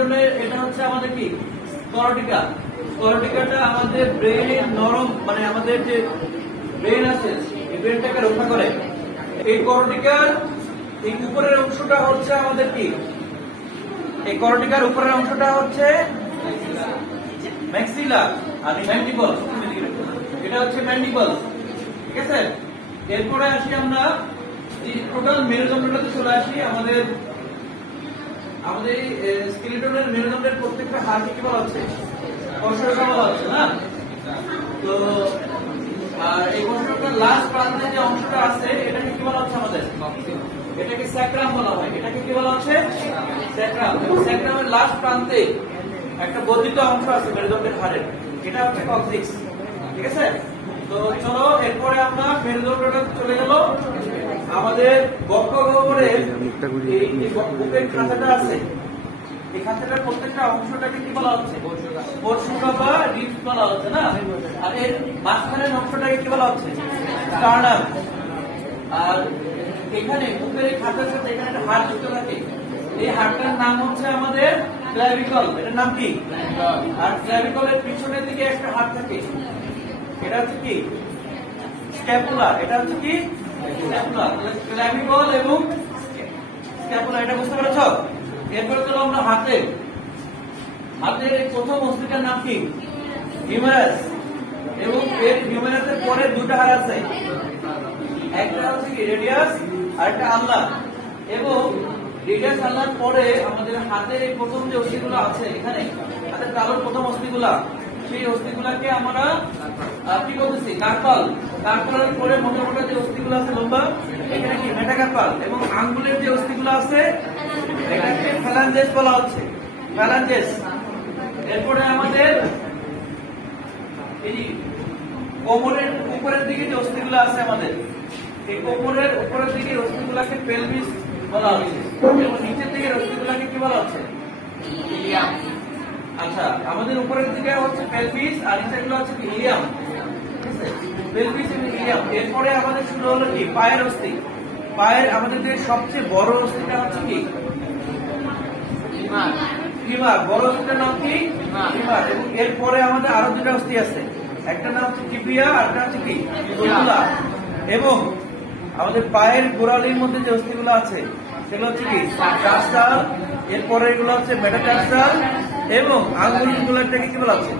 স্কেলিটনের এটা হচ্ছে আমাদের কি করটিকা। করটিকাটা আমাদের ব্রেইনের নরম মানে আমাদের যে ব্রেন আছে এই ব্রেনটাকে রক্ষা করে। এই করটিকার এই উপরের অংশটা হচ্ছে আমাদের কি, এই করটিকার উপরের অংশটা হচ্ছে ম্যাক্সিলা আর ম্যান্ডিবল, এটা হচ্ছে ম্যান্ডিবল। ঠিক আছে, এরপরে আসি আমরা টোটাল মেরুদণ্ডটাতে চলে আসি। আমাদের আমাদের স্কেলিটনের মেরুদণ্ডের প্রত্যেকটা হাড়কে কি বলা হচ্ছে, কোষরেখা বলা হচ্ছে না। তো আর এই কোষরেখার লাস্ট প্রান্তে যে অংশটা আছে এটাকে কি বলা হচ্ছে আমাদের, এটাকে স্যাক্রাম বলা হয়। এটাকে কি বলা হচ্ছে, স্যাক্রাম। স্যাক্রামের লাস্ট প্রান্তে একটা বর্ধিত অংশ আছে মেরুদণ্ডের হাড়ের, এটা হচ্ছে কক্সিক্স। ঠিক আছে, তো চলো এরপরে আমরা মেরুদণ্ডটা চলে গেল আমাদের বক্ষগহ্বরের এই বুকের খাঁচাটা আছে, এই খাঁচাটার প্রত্যেকটা অংশটাকে কি বলা হচ্ছে, পর্ষিকা বা রিবস বলা হচ্ছে না। আর এর মাঝখানের অংশটাকে কি বলা হচ্ছে, স্টার্নাম। আর এখানে বুকের এই খাঁচার সাথে এখানে একটা হাড় যুক্ত থাকে, এই হাড়টার নাম হচ্ছে আমাদের ক্ল্যাভিকল। এটার নাম কি, আর ক্ল্যাভিকলের পিছনের দিকে একটা হাড় থাকে, এটা হচ্ছে কি স্ক্যাপুলা। এটা হচ্ছে কি স্ক্যাপুলা। ক্ল্যাভিকল এবং স্ক্যাপুলা, এটা বুঝতে পেরেছো। এরপরে চলো আমরা হাতের এই প্রথম অস্থিটার নাম কি, হিউমেরাস। এবং এর হিউমেরাসের পরে দুটো হাড় আছে, একটা হচ্ছে কি রেডিয়াস আর একটা আল্না। এবং রেডিয়াস আল্নার পরে আমাদের হাতের এই প্রথম যে অস্থিগুলো আছে এখানে, হাতের তালুর প্রথম অস্থিগুলা, সেই অস্থিগুলাকে আমরা কি বলতেছি, কার্পাল। কার্পালের পরে মোটা মোটা যে অস্থিগুলো আছে লম্বা, এখানে কি মেটাকার্পাল। এবং আঙ্গুলের যে অস্থিগুলো আছে এটাকে ফ্যালাঞ্জেস বলা হচ্ছে, ফ্যালাঞ্জেস। এরপরে আমাদের এই কোমরের উপরের দিকে যে অস্থিগুলো আছে আমাদের, এই কোমরের উপরের দিকে অস্থিগুলাকে পেলভিস বলা হচ্ছে, এবং নিচের দিকে অস্থিগুলাকে কি বলা হচ্ছে, ইলিয়াম। আচ্ছা, আমাদের উপরের দিকে হচ্ছে পেলভিস আর নিচের গুলো হচ্ছে ইলিয়াম। ঠিক আছে, পেলভিস এবং ইলিয়াম। এরপরে আমাদের শুরু হলো কি পায়ের অস্থি। পায়ের আমাদের যে সবচেয়ে বড় অস্থিটা হচ্ছে কি, ফিমার। বড় অস্থিটার নাম কি, ফিমার। এবং এরপরে আমাদের আরো দুটা অস্থি আছে, একটা নাম হচ্ছে টিবিয়া আর একটা হচ্ছে কি ফিবুলা। এবং আমাদের পায়ের গোড়ালির মধ্যে যে অস্থিগুলো আছে সেগুলো হচ্ছে কি টার্সাল, এরপরে এগুলো হচ্ছে মেটাটার্সাল, এবং আঙ্গুলগুলোটাকে কি বলা হচ্ছে।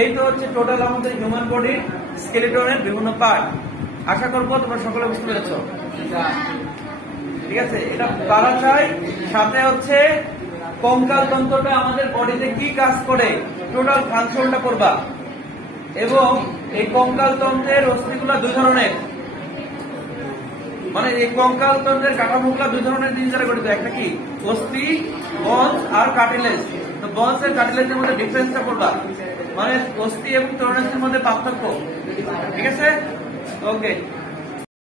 এই তো হচ্ছে টোটাল আমাদের হিউম্যান বডির স্কেলিটনের বিভিন্ন পার্ট। আশা করবো তোমরা সকলে বুঝতে পেরেছ। ঠিক আছে, এটা বলা চাই। সাথে হচ্ছে কঙ্কাল তন্ত্রটা আমাদের বডিতে কি কাজ করে, টোটাল ফাংশনটা করবা। এবং এই কঙ্কাল তন্ত্রের অস্থিগুলা দুই ধরনের, মানে এই কঙ্কাল তন্ত্রের কাঠামোগুলা দুই ধরনের জিনিস দ্বারা গঠিত। একটা কি অস্থি, বনস আর কার্টিলেজ। তো বনস আর কার্টিলেজের মধ্যে ডিফারেন্সটা করবা, মানে অস্থি এবং তরুণাস্থির মধ্যে পার্থক্য। ঠিক আছে, ওকে।